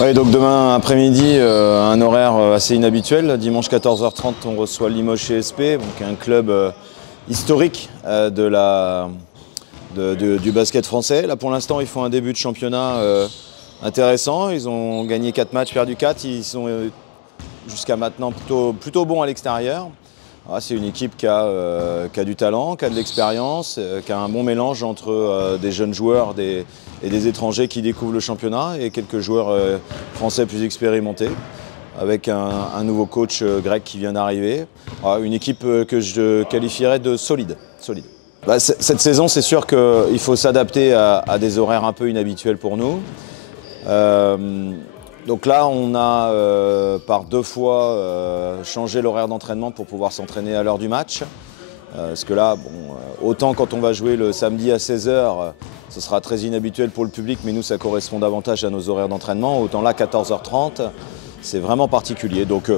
Oui, donc demain après-midi, un horaire assez inhabituel. Dimanche 14h30, on reçoit Limoges CSP, donc un club historique du basket français. Là, pour l'instant, ils font un début de championnat intéressant. Ils ont gagné 4 matchs, perdu 4. Ils sont jusqu'à maintenant plutôt bons à l'extérieur. C'est une équipe qui a du talent, qui a de l'expérience, qui a un bon mélange entre des jeunes joueurs et des étrangers qui découvrent le championnat et quelques joueurs français plus expérimentés, avec un nouveau coach grec qui vient d'arriver. Une équipe que je qualifierais de solide. Cette saison, c'est sûr qu'il faut s'adapter à des horaires un peu inhabituels pour nous. Donc là, on a par 2 fois changé l'horaire d'entraînement pour pouvoir s'entraîner à l'heure du match. Parce que là, autant quand on va jouer le samedi à 16 h, ce sera très inhabituel pour le public, mais nous, ça correspond davantage à nos horaires d'entraînement. Autant là, 14h30, c'est vraiment particulier. Donc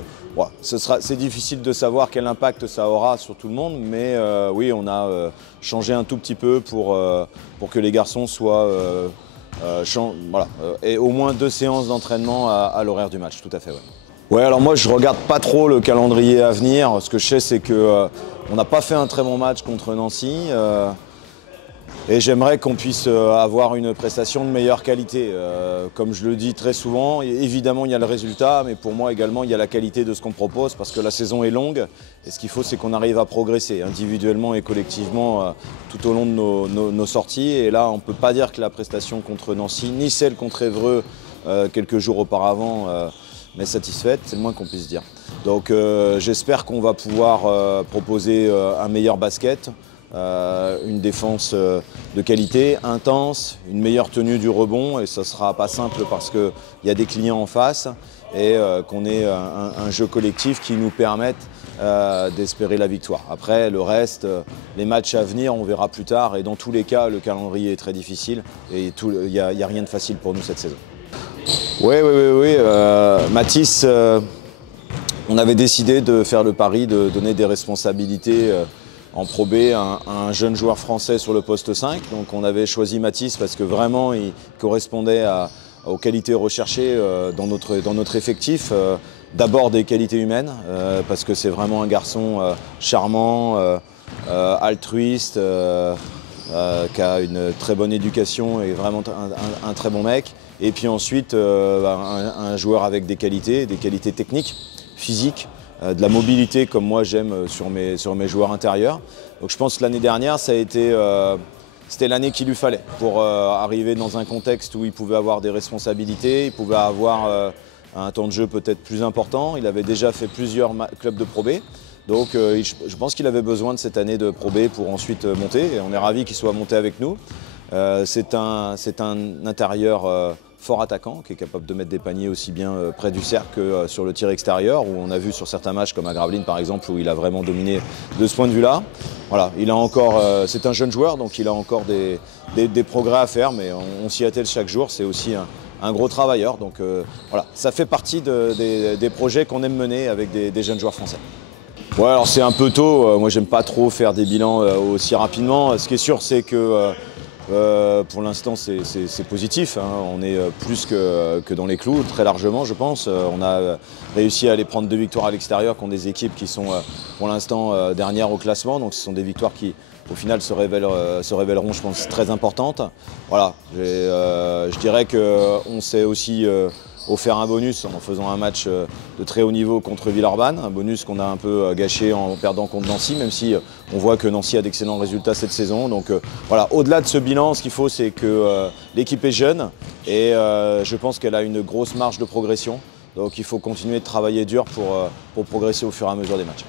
c'est difficile de savoir quel impact ça aura sur tout le monde, mais oui, on a changé un tout petit peu pour que les garçons soient... et au moins 2 séances d'entraînement à l'horaire du match, tout à fait. Ouais, alors moi je regarde pas trop le calendrier à venir. Ce que je sais, c'est qu'on n'a pas fait un très bon match contre Nancy et j'aimerais qu'on puisse avoir une prestation de meilleure qualité. Comme je le dis très souvent, évidemment il y a le résultat, mais pour moi également il y a la qualité de ce qu'on propose parce que la saison est longue et ce qu'il faut c'est qu'on arrive à progresser individuellement et collectivement tout au long de nos sorties. Et là on ne peut pas dire que la prestation contre Nancy ni celle contre Évreux quelques jours auparavant m'est satisfaite, c'est le moins qu'on puisse dire. Donc j'espère qu'on va pouvoir proposer un meilleur basket. Une défense de qualité, intense, une meilleure tenue du rebond, et ça ne sera pas simple parce qu'il y a des clients en face et qu'on ait un jeu collectif qui nous permette d'espérer la victoire. Après le reste, les matchs à venir, on verra plus tard, et dans tous les cas le calendrier est très difficile et il n'y a rien de facile pour nous cette saison. Oui. Mathis, on avait décidé de faire le pari de donner des responsabilités en Pro B un jeune joueur français sur le poste 5. Donc on avait choisi Mathis parce que vraiment il correspondait aux qualités recherchées dans notre effectif. D'abord des qualités humaines, parce que c'est vraiment un garçon charmant, altruiste, qui a une très bonne éducation et vraiment un très bon mec. Et puis ensuite un joueur avec des qualités techniques, physiques, de la mobilité comme moi j'aime sur mes joueurs intérieurs. Donc je pense que l'année dernière, c'était l'année qu'il lui fallait pour arriver dans un contexte où il pouvait avoir des responsabilités, il pouvait avoir un temps de jeu peut-être plus important. Il avait déjà fait plusieurs clubs de Pro B. Donc je pense qu'il avait besoin de cette année de Pro B pour ensuite monter, et on est ravis qu'il soit monté avec nous. C'est un intérieur fort attaquant, qui est capable de mettre des paniers aussi bien près du cercle que sur le tir extérieur, où on a vu sur certains matchs comme à Gravelines par exemple, où il a vraiment dominé de ce point de vue-là. Voilà, c'est un jeune joueur, donc il a encore des progrès à faire, mais on s'y attelle chaque jour. C'est aussi un gros travailleur, donc voilà, ça fait partie des projets qu'on aime mener avec des jeunes joueurs français. Ouais, alors c'est un peu tôt, moi j'aime pas trop faire des bilans aussi rapidement. Ce qui est sûr, c'est que pour l'instant, c'est positif, hein. On est plus que dans les clous, très largement, je pense. On a réussi à aller prendre 2 victoires à l'extérieur contre des équipes qui sont pour l'instant dernières au classement. Donc ce sont des victoires qui, au final, se révéleront, je pense, très importantes. Voilà, je dirais qu'on s'est aussi offert un bonus en faisant un match de très haut niveau contre Villeurbanne, un bonus qu'on a un peu gâché en perdant contre Nancy, même si on voit que Nancy a d'excellents résultats cette saison. Donc voilà, au-delà de ce bilan, ce qu'il faut, c'est que l'équipe est jeune et je pense qu'elle a une grosse marge de progression. Donc il faut continuer de travailler dur pour progresser au fur et à mesure des matchs.